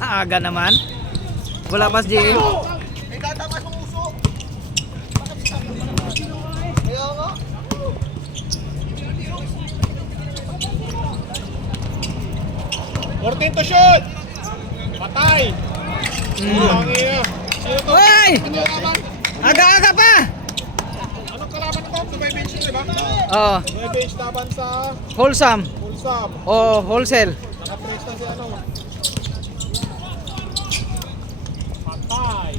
Aga naman. Wala pas GM. May tatamas ng uso. Kaya nga. Fourteen to shoot! Patay! Hoy! Aga-aga pa! Anong kalaban ito? Tumay bench yun, diba? Oo. Tumay bench laban sa Wholesome. Pulsam. O wholesale. Nakapress na si ano. Patay!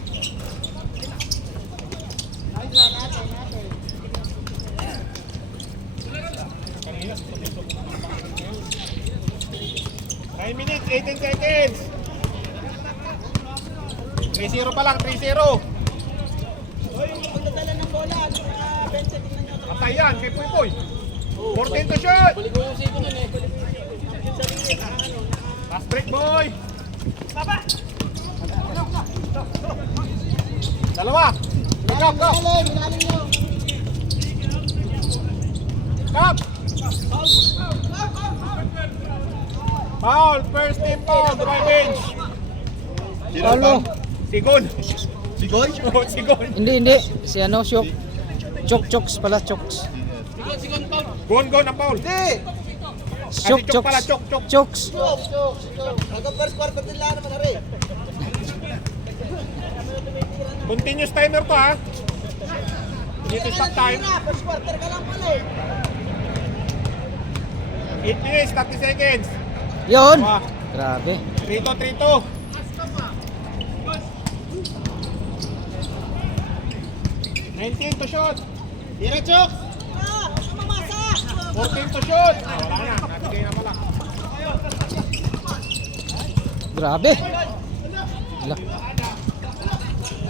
Kanina, 9 minutes, 18 seconds. 3-0 pa lang, 3-0. Pagdadala ng bola, bench, tingnan nyo. Patay yan, kay Puy. 14 to shoot. Fast break, boy. Dalawa. Go, go. Minaling nyo. Come. Foul, first team foul, to my bench. Paulo. Sigon. Sigoy? Oh, Sigon. Hindi. Si ano, Syok. Choks pala, Choks. Gon ang foul. Hindi! Syok, Chok pala, Choks. chok. Choks. Chok. Hanggang first quarter din lang naman hari. Continuous timer to, ha. Dito stop time. First quarter ka lang pala eh. 8 minutes, 30 seconds. Yun. Wah. Grabe. 3-2. 19 to shoot. Tira, Chok! Mamasa! 14 to shoot. Wala na, nabigay na pala. Grabe.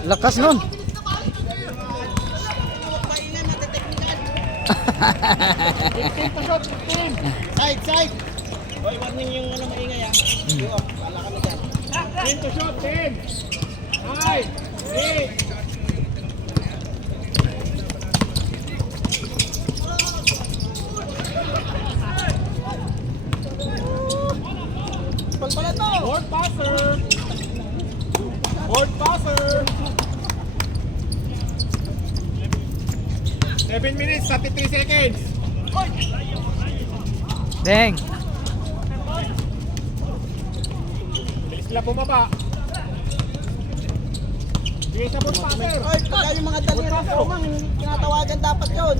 Lakas nun. Side! Hoy, warning yung ano maingay ha. Wala kami dyan. 10 to shoot, 10. 9, 8. Pala to! Board passer. 7 minutes, 33 seconds. Deng. Bilis sila bumaba. Bigay sa board passer. Hoy, pagka yung mga daliri sa umang, tinatawagan dapat yun.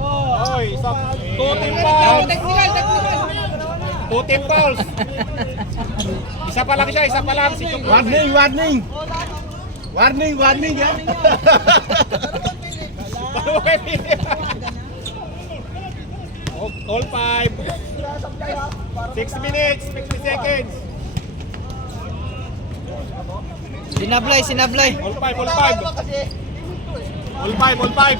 Oy, isa. 2 team fouls. Two team fouls. Isa pa lang siya, isa pa lang. Warning yan. All 5. 6 minutes, 50 seconds. Sinablay. All 5. All 5.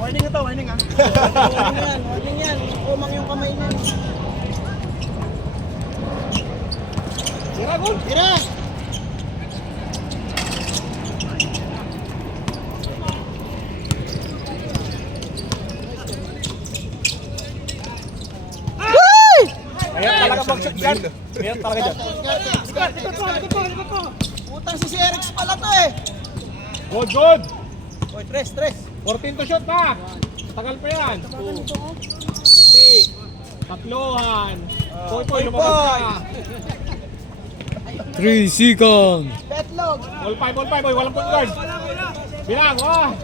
Warning ito, warning ha. Warning yan. Umang yung kamay niyan. Tira, gol. Tira! Ayan talaga mag-shot dyan. Ayan talaga dyan. Likod ko. Utang si Erix pala to eh. Good. Hoy, tres. 14 to shot pa. Tagal pa yan. Tatlohan. Poy, lumabas ka. 3 seconds. Betlog. All 5. Oy, walang point guard. Bilang, oh.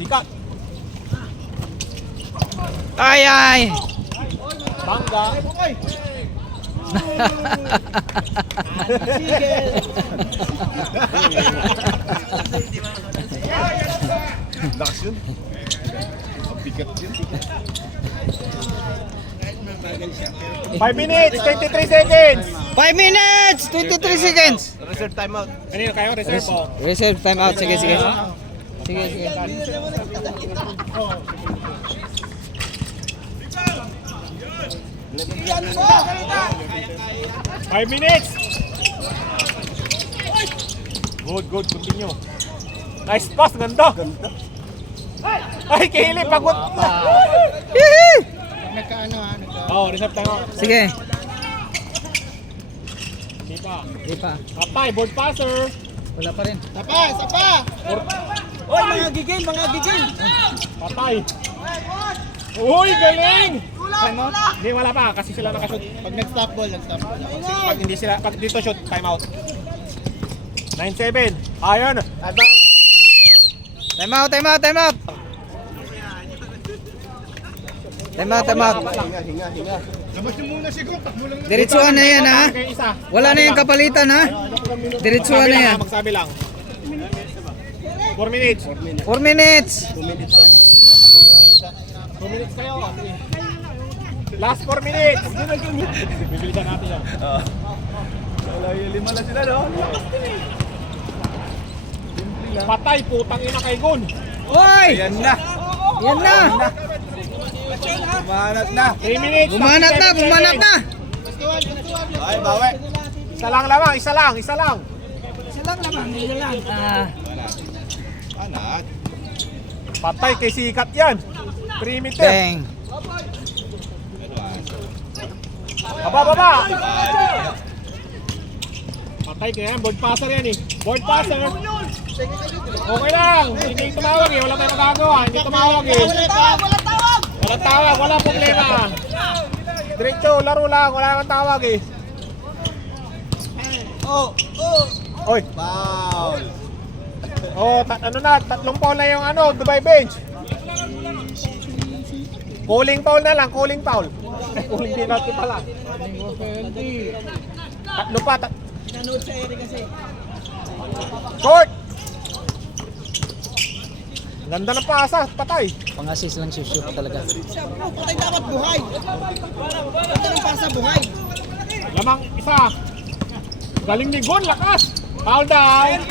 Sikat. Ay. Bangga. Sigel. Lakas yun. Bigat yun. 5 minutes, 23 seconds. 5 minutes, 23 seconds. Reserve timeout. Kanino kayo? Reserve po. Reserve time out. Sige. Sige. Yan mo! 5 minutes. Good, continue. Nice pass, ganda. Ay, Kili, pagod. Nagkaano ha? Reserve tayo. Sige. Sipa. Di pa. Patay, board passer. Wala pa rin. Sapa! Oy, mga gigil! Patay. Uy, galing. Time out. Hindi, wala pa kasi sila nakashoot. Pag nag-stop ball. Pag dito shoot, time out. 9-7. Ayun. Time out. Time out. Time out. Time out. Time out. Hinga. Diretsuhan na yan ha. Okay, isa. Wala na yung kapalitan ha. Diretsuhan na yan. Magsabi lang. 4 minutes. 4 minutes. 2 minutes kayo. Last 4 minutes. Bibilisan natin yan. Wala yung 5 na sila, no? Patay, putang ina kay Gun. Oy! Yan na. Yan na. Kumanat na. 3 minutes. Bumanat na. 37 Bumanat na. Ay, bawi. Isa lang lamang, isa lang. Ah, Anat. Patay kay sikat yan. 3 meter. bang. Baba. Patay kaya yan, board passer yan eh. Board passer. Okay lang, hindi tumawag eh, wala tayong magagawa. Hindi tumawag eh. Walang tawag, wala problema. Diretso, laro lang, wala kang tawag eh. Oy. Foul. Ano na, 3 foul na yung Dubai bench. Calling foul na lang, calling foul. Calling penalty pala. Tatlo pa. Nanood sa ere kasi. Short! Ganda ng pasa, patay. Pang-assist lang shoot talaga. Patay dapat buhay. Patay ng pasa buhay. Lamang isa. Galing ni Gon, lakas. Foul down.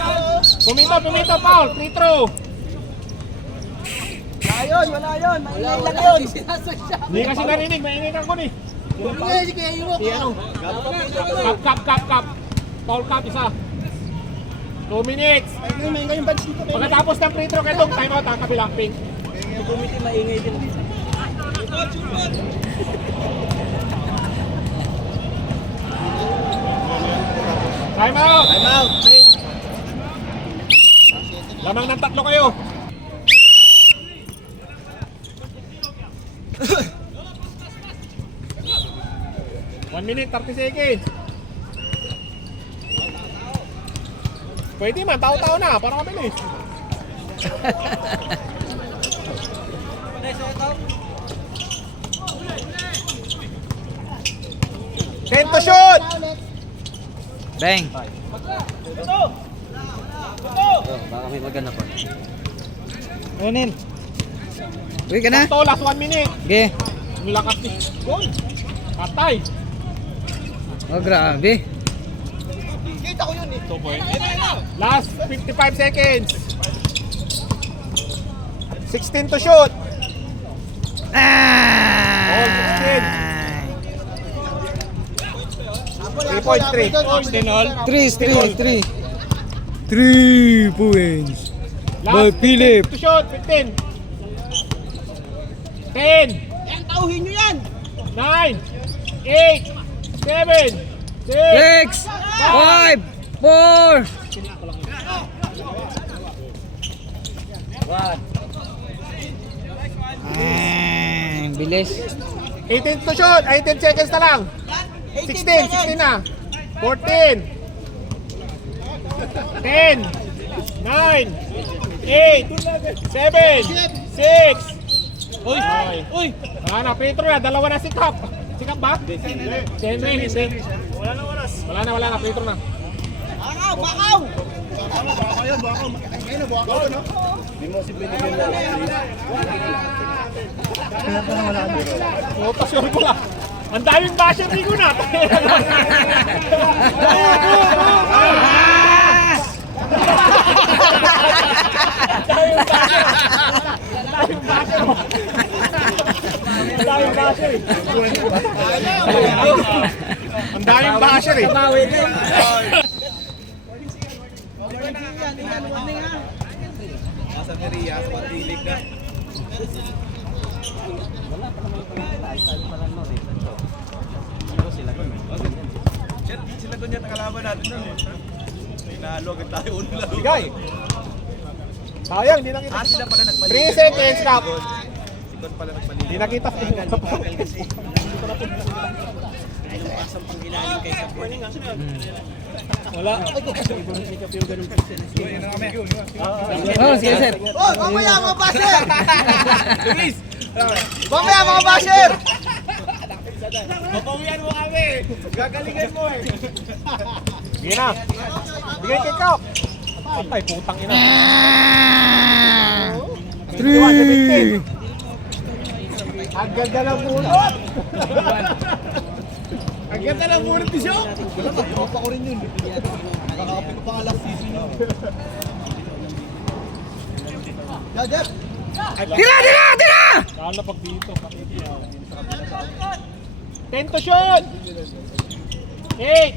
Pumito, foul. Free throw. Wala yun. Maingay lang yun. Hindi kasi narinig, maingay kang Gon eh. Sige, iwak. Cap. Foul cap, isa. 2 minutes. Maingay yung badge dito. Pagkatapos ng free throw, ketong time out ang kabilang pink. Committee maingay din. Time out. Time out, please. Lamang ng 3 kayo. One minute, 30 seconds. Pwede man, tao-tao na, para mabilis. Ten to shoot! Bang. Baka may maganda pa. Unin. Uwi ka na? Ito, last 1 minute. Okay. Ang lakas ni Goal. Patay. Oh, grabe. Kita ko yun eh. Last 55 seconds. 16 to shoot. Ah! 3.3. 3 points. Ball Last Philip. 15 to shoot. 15. 10. Yan, tauhin nyo yan. 9. 8. 7. 6. 6, 5, 4. Bilis. 18 to shoot. 18 seconds na lang. 16 na. 14. 10. 9. 8. 7. 6. Uy! Wala na, Petro na. Dalawa na si Cap. Si Cap ba? Henry, hindi. Wala na, Petro na. Bakaw! Rotasyon ko lang. Ang daming basher ni Gun na. Ang daming basher eh. Ang daming basher eh. Nasa Maria, sa Patilig na. Sila doon yung kalaban natin nun eh. Tinalo agad tayo unang laro. Bigay. Sayang, di nakita. Sila pala nagmali. 3 seconds, Cap. Sikon pala nagmali. Di nakita. Pasang panggilanin kay Kapon. Wala. Oh, sige sir. Oh, mamaya mga basher! Mamaya mga basher! Mapawian mo kami. Gagalingan mo eh. Bigay na. Bigay kay Cap. Patay, putang ina. 3. Ang ganda ng bunot. Ang ganda ng bunot ni Show. Tropa ko rin yun. Nakakapit ko pa nga last season yun. Jeff! Tira! Kala pag dito. 10 to shoot. 8.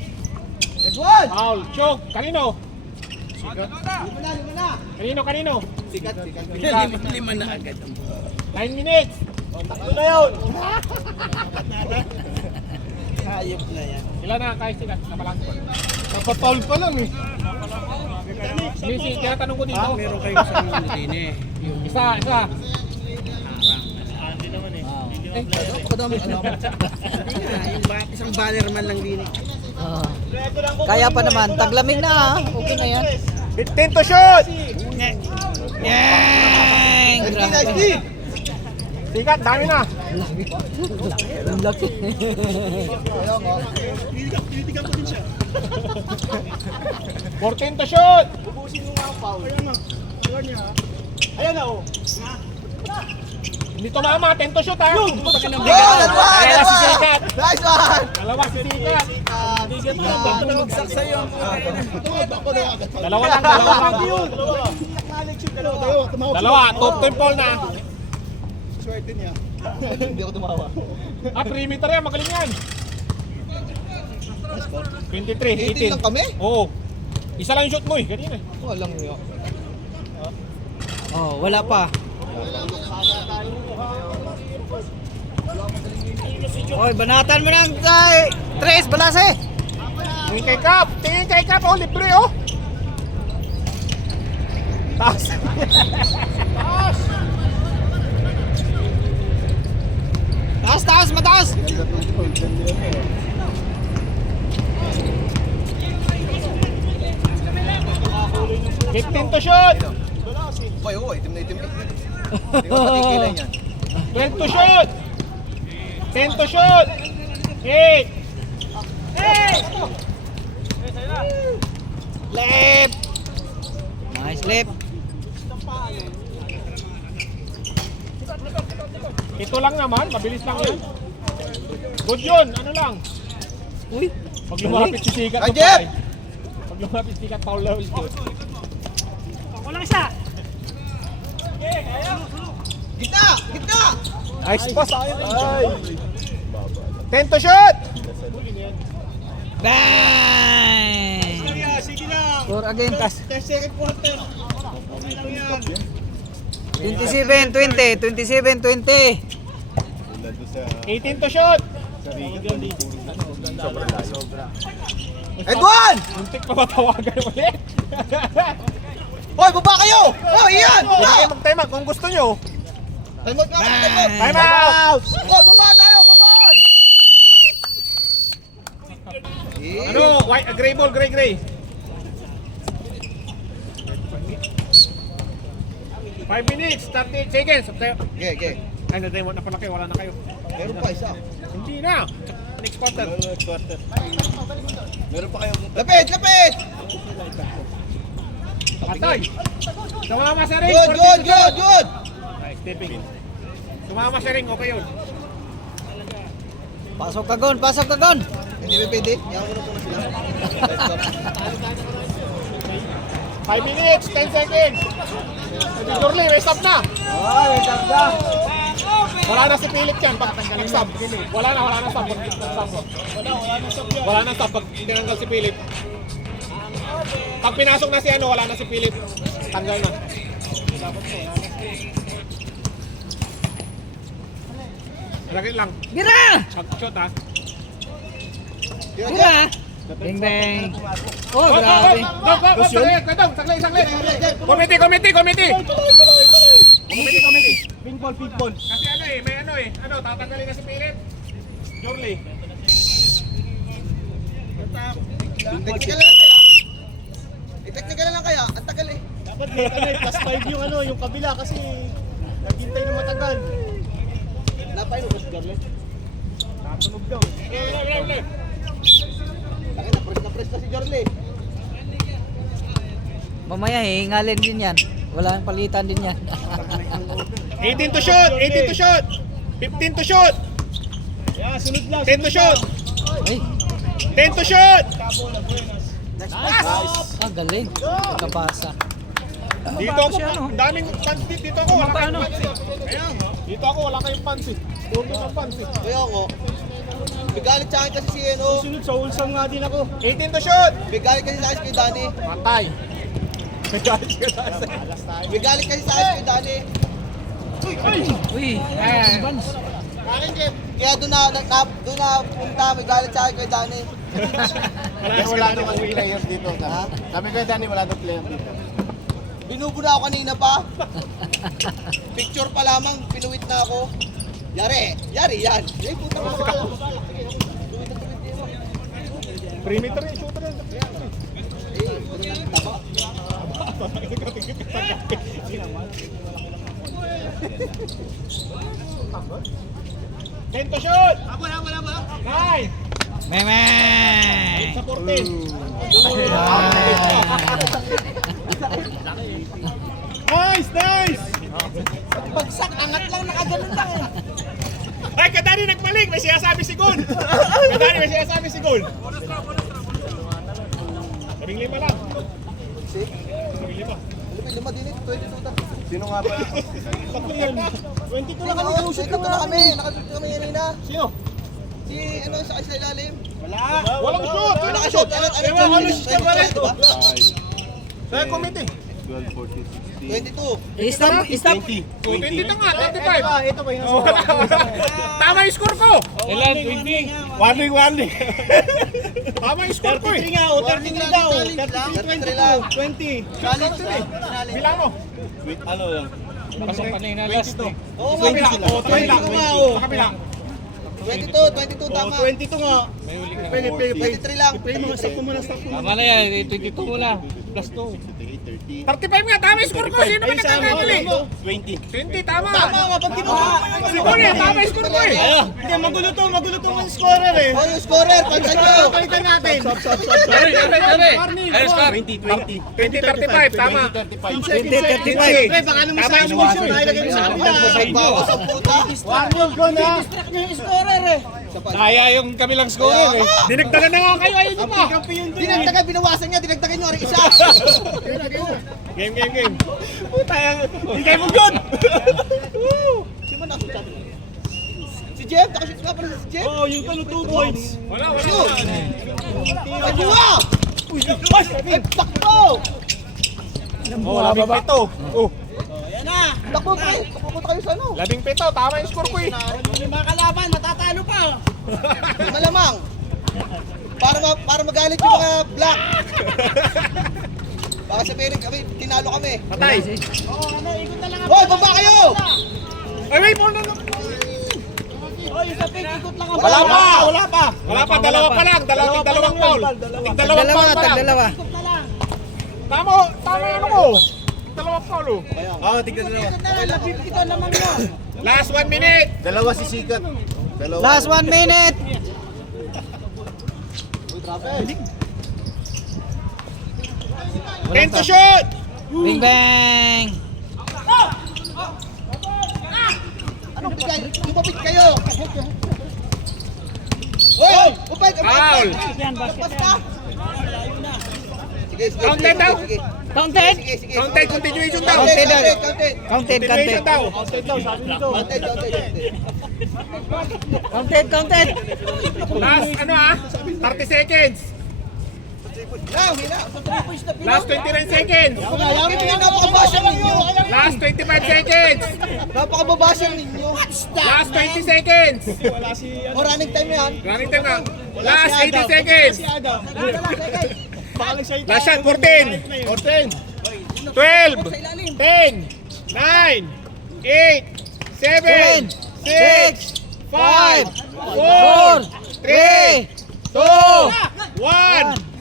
Next one! Foul. Choke. Kanino? Lima na! Kanino? Sikat. Lima na agad. 9 minutes. Takbo na yun! Hayop na yan. Ilan na kahit sila sa balangkon? Napapaul pa lang eh. Missy, kaya tanong ko dito. Meron kayong sa mga din eh. Isa. Kadami alam. Isang banner man lang din eh. Kaya pa naman, taglamig na ha. Okay na yan. 15 to shoot. Yang! Grabe. Sikat, dami na. Ang laki. 14 to shoot. Ayan na oh. Hindi tumama, 10 to shoot ha. Dalawa si Sikat. Nice one! Dalawa si Sikat. Bumagsak sa'yo ang Dalawa lang. Dalawa, top temple na. Swerte niya. Hindi ako tumawa. Perimeter yan, magaling yan. 23, 18 lang 18. kami? Oo. Isa lang yung shoot mo eh, ganyan eh. Walang yun. Oh, wala pa. Oy, banatan mo ng Tres, balase. Tingin kay Cap, oh, libre oh. Taas. Taas, mataas. $15 to shoot. Boy, itim na itim. Hindi ko patikilan yan. 12 to shoot. 10 to shoot. 8. Left. Nice left. Ito lang naman, mabilis lang yan. Good yun, ano lang. Uy. Pag lumapit si Sikat, Ay, Jeff! Pag lumapit si Sikat, foul level good. Gitna! Nice pass, ayun. 10 to shoot. Bang! Sige lang! Score again. 10 second quarter. 27-20. 27-20. 18 to shoot. Edwan! Muntik pa matawagan ulit. Hoy, baba kayo! Oh, iyan! Okay, mag-time out kung gusto nyo. Time out nga! Time out! Time out! Oh, baba tayo! Baba! Ano? White, gray ball, gray. 5 minutes, 38 seconds. Okay. Ay, na-time out na pala kayo, wala na kayo. Meron pa isa. Hindi na. Next quarter. Meron pa kayong Lapit! Patay. Sumama sa ring. Good! Ay, stepping. Sumama sa ring, okay yun. Pasok ka gon. Hindi ba pwede? Yaw ko na po na sila. 5 minutes, 10 seconds. Surely, may stop na. Ay, may tanda. Wala na si Philip yan pag nag-sub. Wala na sub. Wala na sub pag tinanggal si Philip. Pag pinasok na si ano, wala na si Philip. Tanggal na. Lagay lang. Gira! Shot ha. Gira! Bang bang. Oh, grabe. Go. Saglit. Committee. Pinball. Kasi may tatanggalin na si Philip. Jorley. Technical na lang kaya. Technical na lang kaya. Ang tagal eh. Dapat may plus 5 yung kabila kasi naghintay na matagal. Napay mo, Scarlett. Natunog daw. Taka na press na si Jorley. Mamaya hingalin din yan. Wala nang palitan din yan. 18 to shoot. 15 to shoot. Yeah, sunod lang. 10 to shoot. Ay, 10 to shoot. galing. Pagkabasa. Dito ako, ang daming pansit. Dito ako, wala kayong pansit. Dito ako, wala kayong pansit. Tugin ng pansit. Kaya ako. Bigalit sa akin kasi si ano. Sunod sa ulsam nga din ako. 18 to shoot. Bigalit kasi sa akin kay Danny. Patay. Nagalit ka na. Bigalit kasi sa akin kay Danny. Uy, Karin Jeff. Kaya doon na punta. Bigalit sa akin kay Danny. Wala naman players dito. Sabi ko Danny, wala daw player dito. Binubuna ako kanina pa. Picture pa lamang, pinuwit na ako. Yari yan. Ay, puta mo ka. Perimeter yung shooter yan. Tama. 10 to shoot. Wala. Nice. meme. Sa 14. Nice. Bagsak, angat lang, nakaganon lang eh. Ay, kadani nagmaling. May sinasabi si Gon. Sabing lima lang. Sabing lima. Lima din ito, 22 na. Sino nga ba? 22 lang kami, kausap na kami. Nakashoot kami kanina. Sino? Si ano sa ilalim. Walang shoot. Nakashoot, ano shoot ba rin? Sa committee. 22. Stop. 20 na nga, 25. Ito ba yung Tama yung score ko. Ilan? 20. One day. Tama yung score ko eh. 33 nga, o 33 daw. 33 lang. 20. Challenge na. Bilang mo. Ano lang? Pasok pa na yung last eh. Oo, 20 lang. 20 lang. Sa kabilang. 22 tama. 22 nga. Pwede. 23 lang. Play mga stop mo muna. Tama na yan, 22 mo lang. Plus 2. 35 nga, tama yung score ko. Sino ba nagkakamali? 20, tama. Tama nga, pag kinuha. Siguro yan, tama yung score ko eh. Hindi, magulo to ang scorer eh. Oh, yung scorer, pansan nyo. Palitan natin. Sorry. Ayun, score. 20-35, tama. 20-35. Pre, baka naman sa amin mo ilagay mo sa kabila. Bawas ang puta. Warning ko na. Yung scorer eh. Kaya yung kabilang scorer eh. Dinagdagan na nga kayo, ayun pa. Kampiyon to. Dinagdagan, binawasan niya, dinagdagan nyo, isa. Game. Puta, hintay mo yun. Sino na sabi? Si Jeff, nakashoot nga pala si Jeff. Oh, yung kano 2 points. Wala. Nakuha! Ay, takbo! Oh, 17. Oh, Yan na. Takbo, pre. Pupunta kayo sa ano? 17, tama yung score ko eh. Yung mga kalaban, matatalo pa. Malamang. Para magalit yung mga black. Baka sabihin kami, tinalo kami. Patay. Oo, ikot na lang. Hoy, baba kayo! Ay, wait, ball na. Oh, yung sa pink, ikot lang. Wala pa, dalawa pa lang. Dalawang foul. Dalawang foul pa lang. Dalawa. Ikot na lang. Tama yung ano ko. Dalawang foul oh. Oo, tignan na lang. Ito naman mo. Last 1 minute. Dalawa si Sikat. Last 1 minute. 10 to shoot. Bing bang. Anong bigay? Lumapit kayo! Hoy! Upay! Foul. Tapos na! Sige, Counted daw? Counted? Sige, sige. Counted continuation daw. Counted daw. Counted. Counted, Continuation daw. Counted. Counted. Last, 30 seconds. Hina. Last 29 seconds. Napakabasang ninyo. Last 25 seconds. Napakababasang ninyo. Last 20 seconds. O, running time yan. Running time na. Last 80 seconds. Last shot, 14. 12. 10. 9. 8. 7. 6. 5. 4. 3. 2. 1.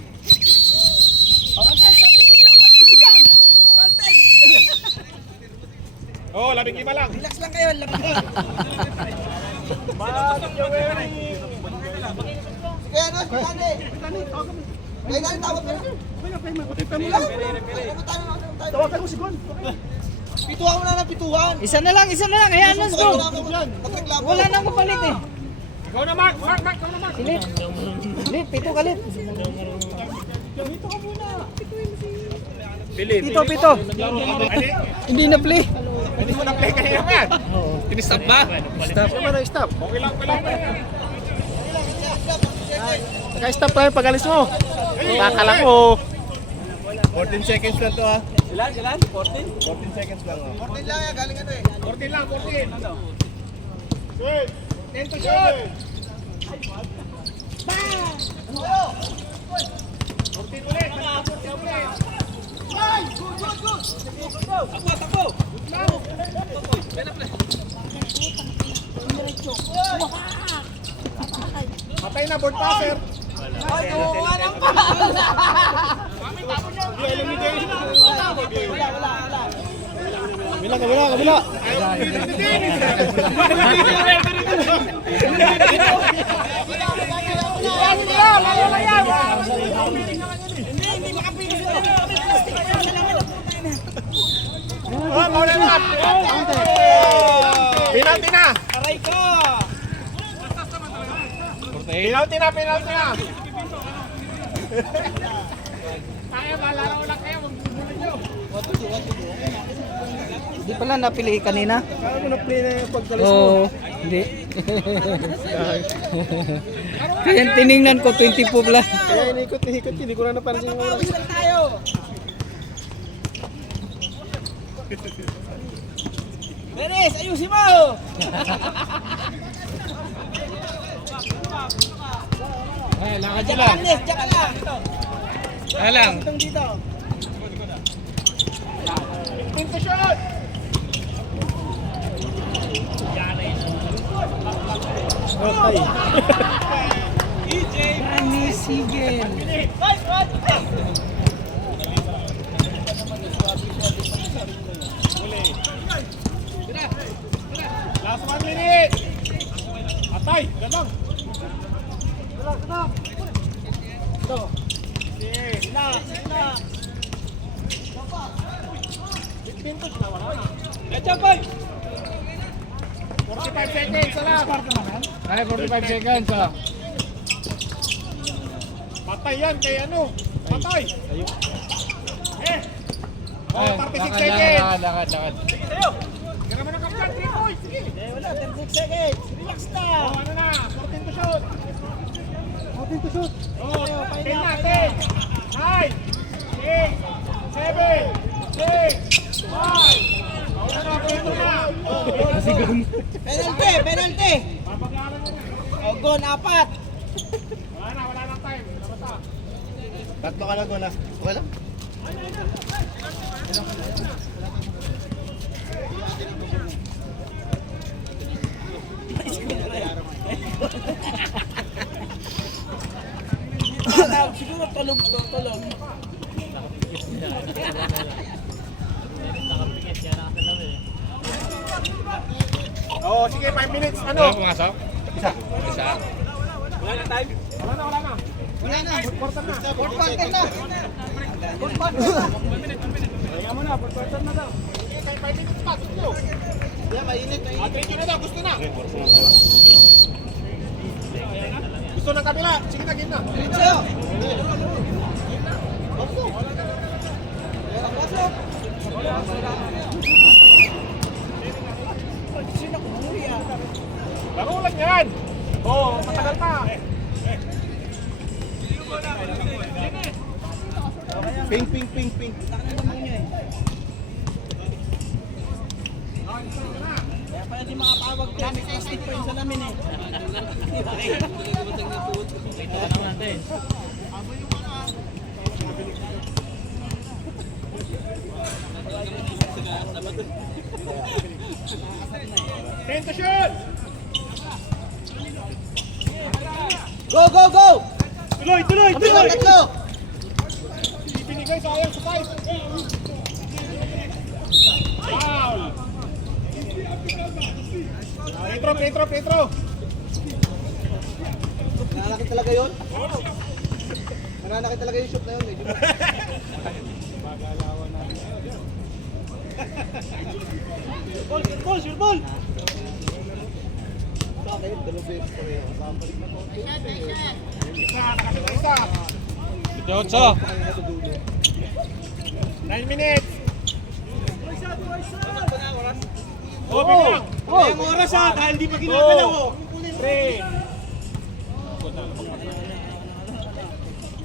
Oh, 15 lang. Relax lang kayo. Sige, ano? Kaya Dani, tawag ka na. Tawagan mo si Gon. Pituhan mo na ng pituhan. Isa na lang. Ayan, let's go. Wala nang kapalit eh. Ikaw na, Mark. Ikaw na, Mark. Silit. Silit, pito kalit. Pito. Hindi na play. Hindi mo na-play kanina yan. Stop ba? Stop. Okay lang. Naka-stop tayo pag alis mo. Kakala ko. 14 seconds lang to ha. Ilan? 14? 14 seconds lang. 14 lang yan, galing ano eh. 14 lang, 14. 10 to shot. 14 ulit. Takbo! Patay na, board passer. Kabila. Penalty na. Aray ka. Penalty na. Kaya malaro lang kayo. Hindi pala napili kanina. Kaya mo na-play na yung pagkalis mo. Oo. Hindi. Kaya tiningnan ko 20 po pala. Kaya inikot, hindi ko na napansin yung oras. Dennis, ayusin mo! Ay, lakad sila. Dennis, diyan ka lang. Alang. Itong dito. 10 to shot. Ani Sigel. Last 1 minute. Atay, ganun. Let's boy! 45 seconds lang. Ay, 45 seconds ha. Patay yan kay ano? Patay. Oh, 36 seconds. Lakad. Kira mo na kapsan, 3 points. Sige. Wala, 36 seconds. Relax na. Oh, ano na? 14 to shoot. 14 to shoot. Oh, 10 na, 10. 9, 8, 7, 6, 5. Oh, ano, 10 na. Penalty! Papagalan mo na. O, Gon, 4. Wala nang time. Labas na. Tatlo ka na, Gona. Okay lang? Siguro tulog. Oh, sige, 5 minutes. Ano? Pumasok? Isa. Wala na time? Wala na. Wala na. Quarter na. Fourth quarter na. Kaya mo na, quarter na daw. Sige, kahit 5 minutes pa. Gusto. Yeah, mainit. Thank you na daw. Gusto na. Gusto ng kabila. Sige na, game na. Diretso. Gusto. Laro lang yan. Oo, matagal pa. Ping, ping, ping, ping. Kaya pala di makatawag ko. May plastic pa yun sa lamin eh. Ten to shoot! Go, go, go! Tuloy, tuloy, Tatlo, tatlo! Ibinigay sayang sa five. Foul! Petro. Mananakit talaga yun? Mananakit talaga yung shoot na yun. Medyo. Shoot ball! Sa akin, dalawang beses pa rin. Babalik na konti. Isa, nakasita isa. Ito, Otso. 9 minutes. Oh, bilang. Oh, yung oras ha, dahil di pa ginagalaw oh. 3.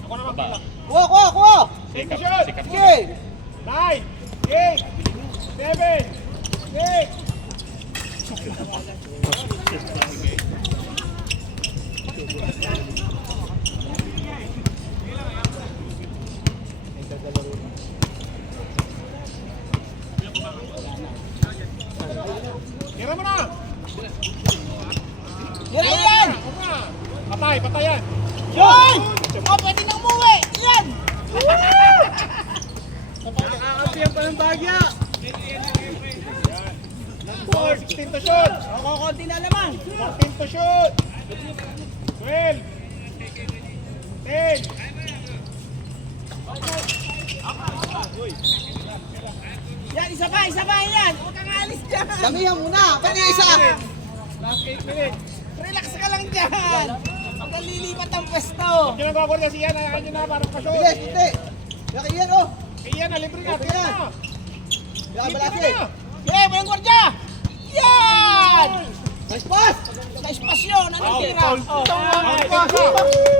Ako naman bilang. Kuha! Take a shot. Sige! 9, 8, 7, 6. Tira mo na! Yan! Yan! Patayan! Yan! Oh, pwede nang umuwi! Yan! Nakakapiyan pa ng bagya! 16 to shoot! Ako, konti na naman! 14 to shoot! 12! 10! Yan, isa pa yan! Huwag kang alis dyan! Damihan muna! Pwede isa! Last 8 minutes! Relax ka lang dyan! Huwag kang lilipat ang pwesto! Huwag nyo nang gagawin kasi yan, hayaan nyo na parang pa-shoot! Bilis, hindi! Laki yan oh! Iyan na, libre na! Okay Libre na. na! Laki Libre balaki! na! Sige, walang gwardiya! Yan! Nice pass! Sa espasyon! Anong tira?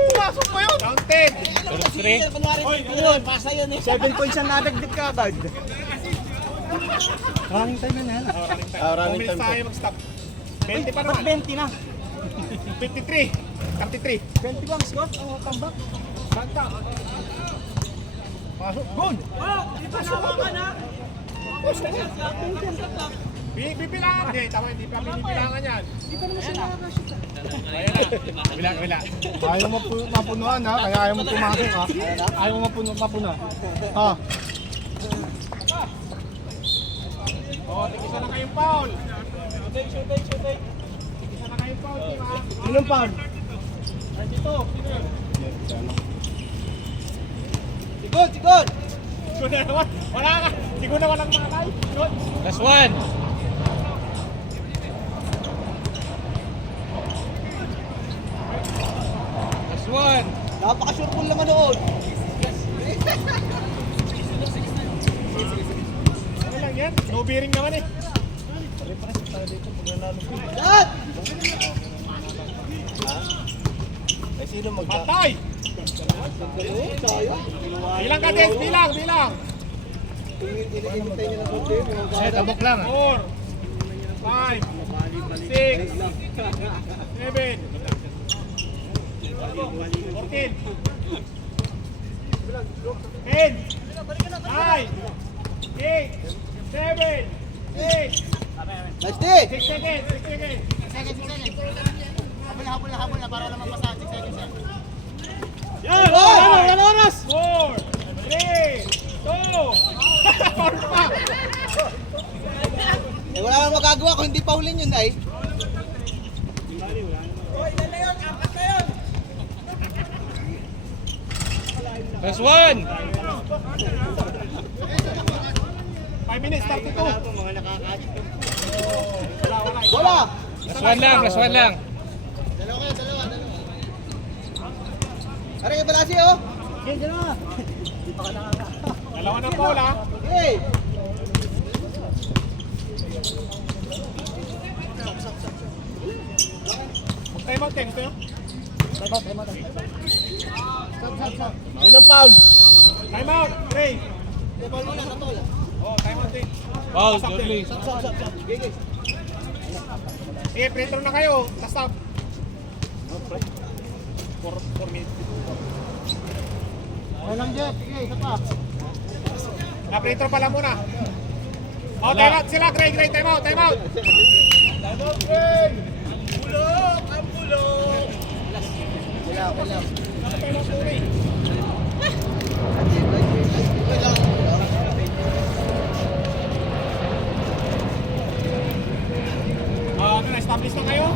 Pumasok mo yun! Down 10! Ano kasi yun? Kunwari yun, pasa yun eh. 7 points ang nadagdag ka agad. Running time na yan. Running 2 minutes time. tayo mag-stop. 20 pa naman. 20 na. 53. 33. 20 bang score? Oh, comeback. Santa. Pasok. Good. Pasok ka na. Bibilangan. Hindi, tama. Hindi pa binibilangan yan. Hindi pa naman siya nakakashoot. Ayan na. Bila. Ayaw mo mapunuan ha, kaya ayaw mo pumasok ha. Ayaw mo mapunuan. Ha? Oh, tigisa na kayong foul. Shooting. Tigisa na kayong foul, team ha. Sinong pound? Nandito. Sino yun? Sigod, sigod! Siguro na naman. Wala ka. Siguro na walang mga tayo. Shoot. Last one. Last one. Napaka-sure ball naman noon. Ano lang yan? No bearing naman eh. Lahat! Eh sino Patay! Sayang. Bilang ka, Des. Bilang. Hinihintay niya ng konti. Eh, tabok lang 4, ha. 5, 6, 7, 14, 10, 9, 8, 7, 6, Nice D! 6 seconds, 6 seconds. Habol na para wala mapasa. 6 seconds yan. Yan! Wala oras! 4, 3, 2, 4 pa! Eh, wala nang magagawa kung hindi paulin yun ay. Last one. 5 minutes, 32. Wala! Last one lang. Aray, balasi oh! Hindi pa ka nakaka. Dalawa ng foul ha. Okay. Time out text nyo. Ilang foul? Time out. Ray. Ball muna sa tol. Oh, time out din. Foul, Stop din. Jordi. Stop. Sige. Sige, free throw na kayo. Last stop. 4 minutes. Okay lang, Jeff. Sige, isa pa. Free throw pala muna. Oh, time out sila. Gray, time out. Time out, Greg! Bulok! Ang bulok! Wala. Time out, Ray. Ano na, establish na kayo?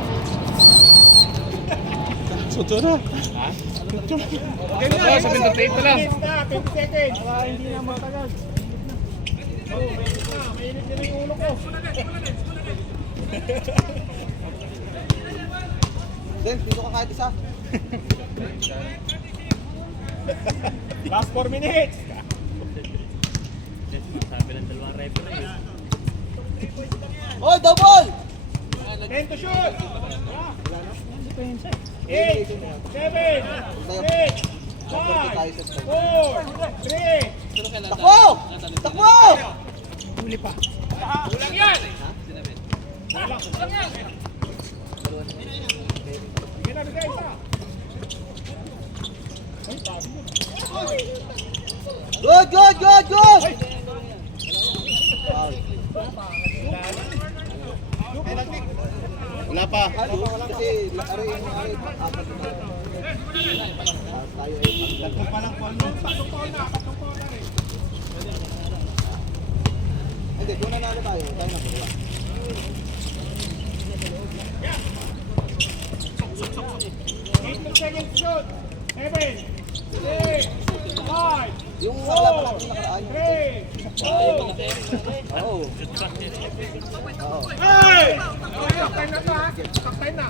Suto na. Okay na, 7:38 pa lang. 20 seconds. Hindi na matagal. Mainit na, mainit na yung ulo ko. Den, dito ka kahit isa. Last 4 minutes. Hoy, double! 10 to shoot. 8, 7, 6, 5, 4, 3, 2, 1. Takbo! Takbo! Kulang yan! Kulang yan! Sige na, bigay isa. Good! Wala pa. Kasi aray apat na tayo. Tayo ay Tatlong pa lang po. Tatlong pa na rin. Hindi, kung nanalo tayo na pala. 8 seconds shoot. 7, 6, 5, Yung laban natin nakaraan. 3, 2, Oo. Hey! Stop time na to ha. Stop time na.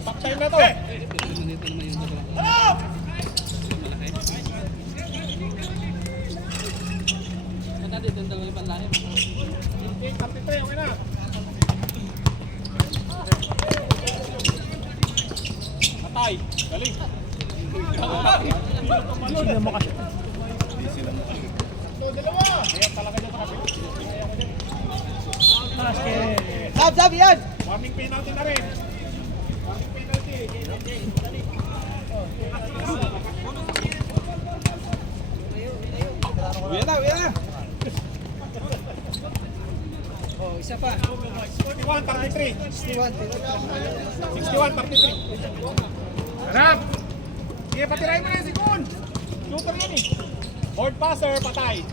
Stop time na to. Okay, 33, okay na. Patay. Galing. Dalawa. Ayan talaga niya traffic. Sab, yan! Warming penalty na rin. Warming penalty. Uyan na! Oh, isa pa. 61-33. 61. 61-33. Harap! Sige, patirahin mo na yung sikon. Shooter yan eh. Board passer, patay.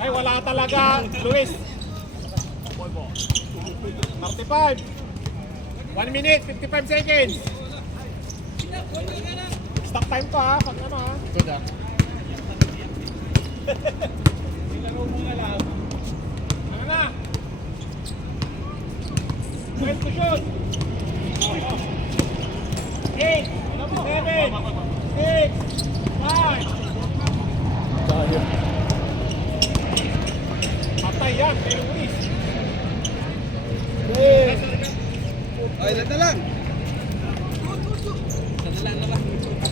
Ay, wala talaga, Luis. 35. 1 minute, 55 seconds. Stop time to ha, pag ano ha. Good ah. Laro muna lang. Ano na? 12 to shoot. 8, 7, 6, 5. Patay yan, pero Luis. Ay, ilan na lang?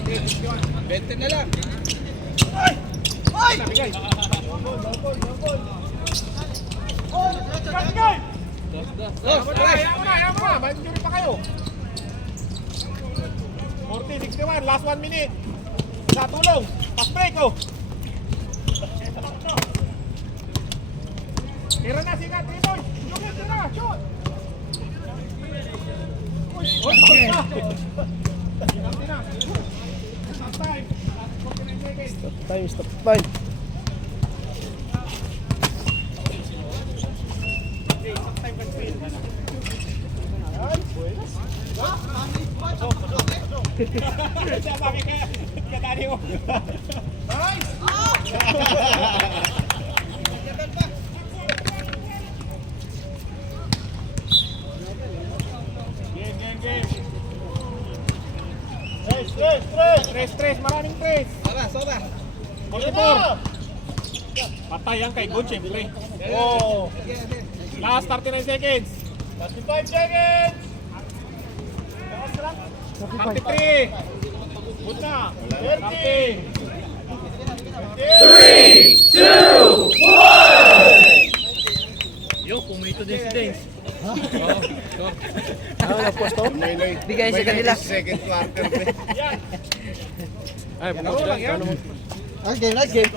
20 na lang. Nabigay. Nabigay! Ayaw mo na. May injury pa kayo. 40-61, last 1 minute. Sa tulong. Pass break oh. Tira na, sigat. Tira, shoot na. Shoot. Uy, shoot na. Sigat na. Last time. Last 49 seconds. Stop time. Sabi kaya, katani mo. Nice! Game. Stress. Maraming 34. Patay yan kay Good, syempre. Oh. Last 39 seconds. 35 seconds. 33. Good na. 30. 3, 2, 1. Yo, pumito din si Dance. Ano na posto? Bigay sa kanila. Second quarter. Yan. Ay, Laro lang yan. Okay, game.